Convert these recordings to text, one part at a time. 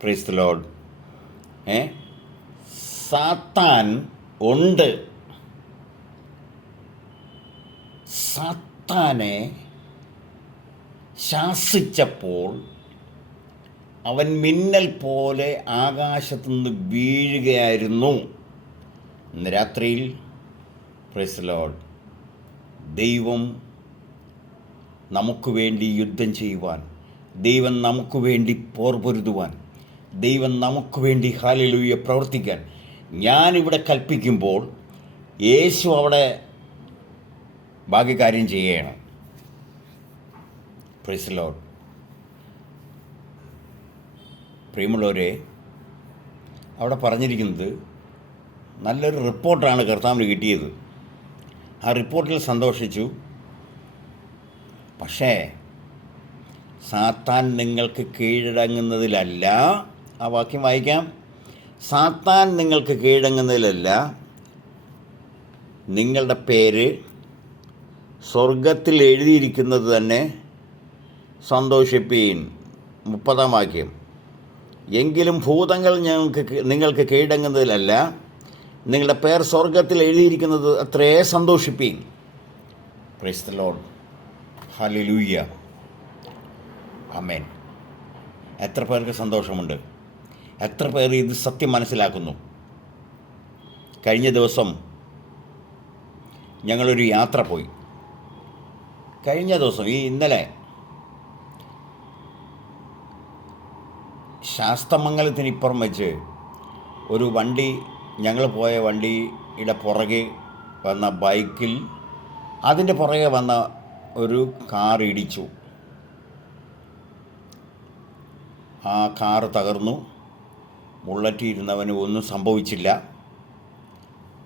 Price the Lord. സാത്താൻ ഉണ്ട്. സാത്താനെ ശാസിച്ചപ്പോൾ അവൻ മിന്നൽ പോലെ ആകാശത്തുനിന്ന് വീഴുകയായിരുന്നു. ഇന്ന് രാത്രിയിൽ പ്രൈസ് ദി ലോർഡ്, ദൈവം നമുക്ക് വേണ്ടി യുദ്ധം ചെയ്യുവാൻ, ദൈവം നമുക്ക് വേണ്ടി പോർ പൊരുതുവാൻ, ദൈവം നമുക്ക് വേണ്ടി ഹല്ലേലൂയ പ്രവർത്തിക്കാൻ ഞാനിവിടെ കൽപ്പിക്കുമ്പോൾ യേശു അവിടെ ഭാഗ്യകാര്യം ചെയ്യുകയാണ്. Price the Lord. പ്രിയമുള്ളവരെ, അവിടെ പറഞ്ഞിരിക്കുന്നത് നല്ലൊരു റിപ്പോർട്ടാണ് കർത്താവിന് കിട്ടിയത്. ആ റിപ്പോർട്ടിൽ സന്തോഷിച്ചു. പക്ഷേ സാത്താൻ നിങ്ങൾക്ക് കീഴടങ്ങുന്നതിലല്ല. ആ വാക്യം വായിക്കാം. സാത്താൻ നിങ്ങൾക്ക് കീഴടങ്ങുന്നതിലല്ല, നിങ്ങളുടെ പേര് സ്വർഗത്തിൽ എഴുതിയിരിക്കുന്നത് തന്നെ സന്തോഷിപ്പീൻ. 30-ാം വാക്യം. എങ്കിലും ഭൂതങ്ങൾ നിങ്ങൾക്ക് കീഴടങ്ങുന്നതിലല്ല, നിങ്ങളുടെ പേർ സ്വർഗത്തിൽ എഴുതിയിരിക്കുന്നത് അത്രേ സന്തോഷിപ്പീൻ. Praise the Lord. Hallelujah. Amen. എത്ര പേർക്ക് സന്തോഷമുണ്ട്? എത്ര പേർ ഇത് സത്യം മനസ്സിലാക്കുന്നു? കഴിഞ്ഞ ദിവസം ഞങ്ങളൊരു യാത്ര പോയി. കഴിഞ്ഞ ദിവസം ഇന്നലെ ശാസ്തമംഗലത്തിനിപ്പുറം വെച്ച് ഒരു വണ്ടി, ഞങ്ങൾ പോയ വണ്ടിയുടെ പുറകെ വന്ന ബൈക്കിൽ അതിൻ്റെ പുറകെ വന്ന ഒരു കാർ ഇടിച്ചു. ആ കാറ് തകർന്നു. ബുള്ളറ്റിരുന്നവന് ഒന്നും സംഭവിച്ചില്ല.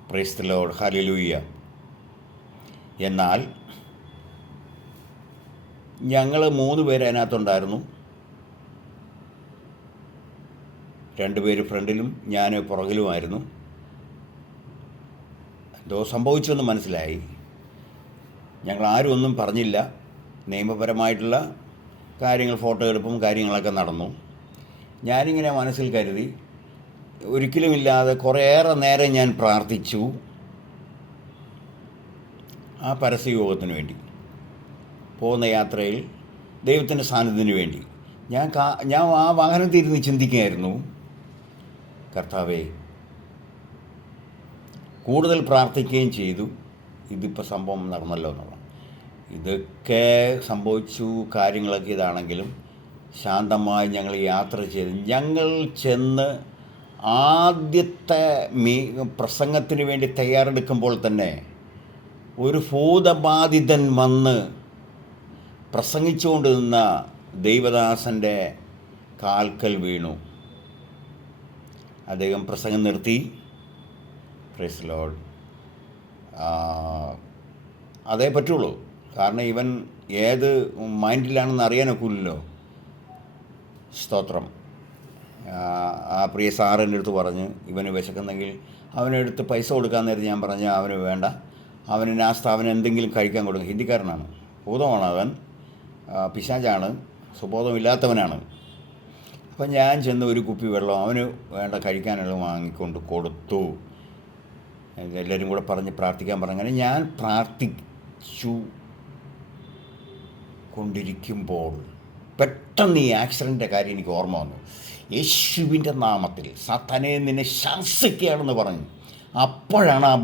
Price the Lord. ഹല്ലേലൂയ. എന്നാൽ ഞങ്ങൾ 3 പേര് അതിനകത്തുണ്ടായിരുന്നു. 2 പേര് ഫ്രണ്ടിലും ഞാൻ പുറകിലുമായിരുന്നു. എന്തോ സംഭവിച്ചെന്ന് മനസ്സിലായി. ഞങ്ങൾ ആരും ഒന്നും പറഞ്ഞില്ല. നിയമപരമായിട്ടുള്ള കാര്യങ്ങൾ, ഫോട്ടോ എടുപ്പും കാര്യങ്ങളൊക്കെ നടന്നു. ഞാനിങ്ങനെ മനസ്സിൽ കരുതി, ഒരിക്കലുമില്ലാതെ കുറേയേറെ നേരം ഞാൻ പ്രാർത്ഥിച്ചു ആ പരസ്യയോഗത്തിന് വേണ്ടി, പോകുന്ന യാത്രയിൽ ദൈവത്തിൻ്റെ സാന്നിധ്യത്തിന് വേണ്ടി. ഞാൻ ആ വാഹനത്തിൽ ഇരുന്ന് ചിന്തിക്കുകയായിരുന്നു, കർത്താവേ, കൂടുതൽ പ്രാർത്ഥിക്കുകയും ചെയ്തു. ഇതിപ്പോൾ സംഭവം നടന്നല്ലോ എന്നുള്ള, ഇതൊക്കെ സംഭവിച്ചു, കാര്യങ്ങളൊക്കെ ഇതാണെങ്കിലും ശാന്തമായി ഞങ്ങൾ യാത്ര ചെയ്ത്, ഞങ്ങൾ ചെന്ന് ആദ്യത്തെ പ്രസംഗത്തിന് വേണ്ടി തയ്യാറെടുക്കുമ്പോൾ തന്നെ ഒരു ഭൂതബാധിതൻ വന്ന് പ്രസംഗിച്ചുകൊണ്ട് നിന്ന ദൈവദാസൻ്റെ കാൽക്കൽ വീണു. അദ്ദേഹം പ്രസംഗം നിർത്തി. Praise Lord. അതേ പറ്റുള്ളൂ. കാരണം ഇവൻ ഏത് മൈൻഡിലാണെന്ന് അറിയാനൊക്കില്ലല്ലോ. സ്തോത്രം. ആ പ്രിയ സാറിൻ്റെ അടുത്ത് പറഞ്ഞ്, ഇവന് വിശക്കുന്നെങ്കിൽ അവനെടുത്ത് പൈസ കൊടുക്കാൻ നേരത്തെ ഞാൻ പറഞ്ഞ അവന് വേണ്ട, അവന് നാസ്ത, അവൻ എന്തെങ്കിലും കഴിക്കാൻ കൊടുക്കും. ഹിന്ദിക്കാരനാണ്, ഭൂതമാണ് അവൻ, പിശാചാണ്, സുബോധമില്ലാത്തവനാണ്. അപ്പം ഞാൻ ചെന്ന് ഒരു കുപ്പി വെള്ളം അവന് വേണ്ട കഴിക്കാനുള്ള വാങ്ങിക്കൊണ്ട് കൊടുത്തു. എല്ലാവരും കൂടെ പറഞ്ഞ് പ്രാർത്ഥിക്കാൻ പറഞ്ഞു. അങ്ങനെ ഞാൻ പ്രാർത്ഥിച്ചു കൊണ്ടിരിക്കുമ്പോൾ പെട്ടെന്ന് ഈ ആക്സിഡൻറ്റിൻ്റെ കാര്യം എനിക്ക് ഓർമ്മ വന്നു. യേശുവിൻ്റെ നാമത്തിൽ സാത്താനെ നിന്നെ ശാസിക്കുകയാണെന്ന് പറഞ്ഞു. അപ്പോഴാണ് ആ